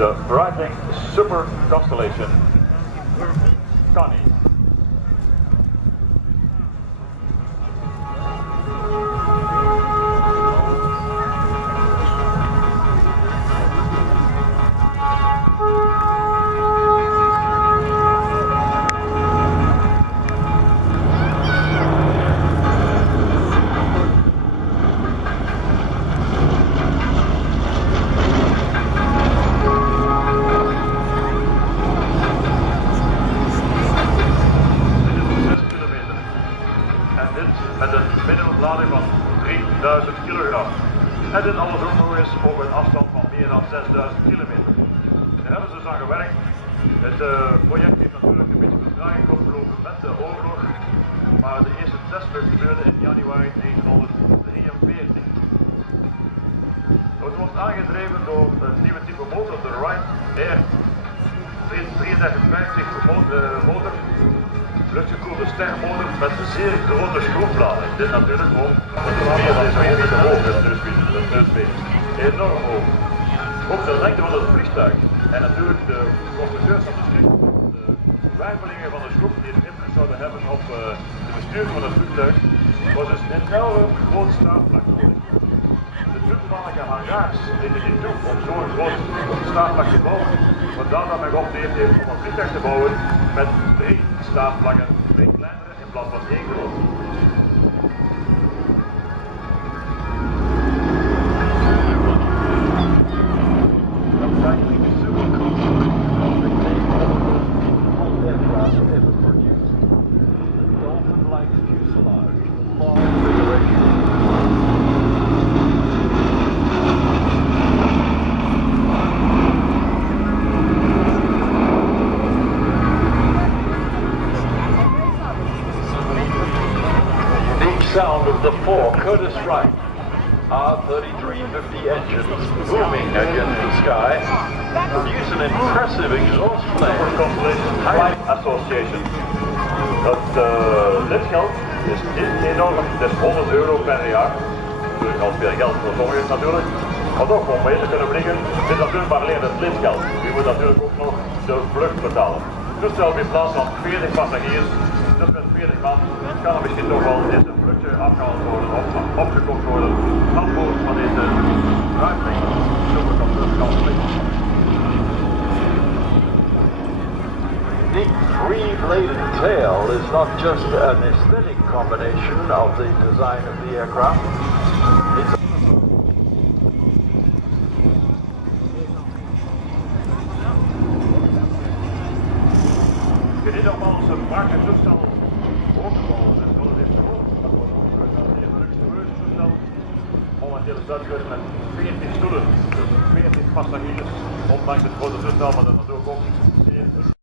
de Breitling Super Constellation. Connie. Met een binnenlading van 3000 kilogram. En dit alles ook nog eens op een afstand van meer dan 6000 kilometer. Daar hebben ze dus aan gewerkt. Het project heeft natuurlijk een beetje vertraging opgelopen met de oorlog. Maar de eerste testvlucht gebeurde in januari 1943. Het wordt aangedreven door het nieuwe type motor, de Wright Air 3350 motor. Luchtgekoelde stermotor met zeer grote schroefbladen. Dit natuurlijk ook meer dan 2 meter hoog, het neusbeen. Enorm hoog. Ook de lengte van het vliegtuig en natuurlijk de constructeurs van de schrik, de wervelingen van de schroef die het invloed zouden hebben op de besturing van het vliegtuig, was dus een enorm groot staafvlak nodig. De toenmalige hangars deden niet toe om zo'n groot staafvlak te bouwen. Vandaar dat men geopteerd heeft om een vliegtuig te bouwen met 3 staafvlakken, 2 kleinere in plaats van 1 groot. Sound of the 4 Curtiss Wright R3350 engines booming against the sky produce an impressive exhaust flame. Constellation Flight Association. Het lidgeld is enorm, het is €100 per jaar. Natuurlijk al veel geld voor sommigen natuurlijk. Maar toch, om mee te kunnen vliegen, is natuurlijk maar alleen het lidgeld. U moet natuurlijk ook nog de vlucht betalen. Dus stel in plaats van 40 passagiers, dus met 40 man, kan er misschien toch wel eens een vluchtje afgehaald worden of opgekocht worden aan boord van deze Breitling Super Constellation. The three-bladed tail is not just an aesthetic combination of the design of the aircraft. It's Je ziet allemaal een prachtig toestel opgebouwd en zo, dat heeft gewonnen. Dat wordt omgekeurd naar een heel luxueus toestel. Momenteel is dat uitgerust met 14 stoelen, dus 14 passagiers, ondanks het grote toestel, maar dat natuurlijk ook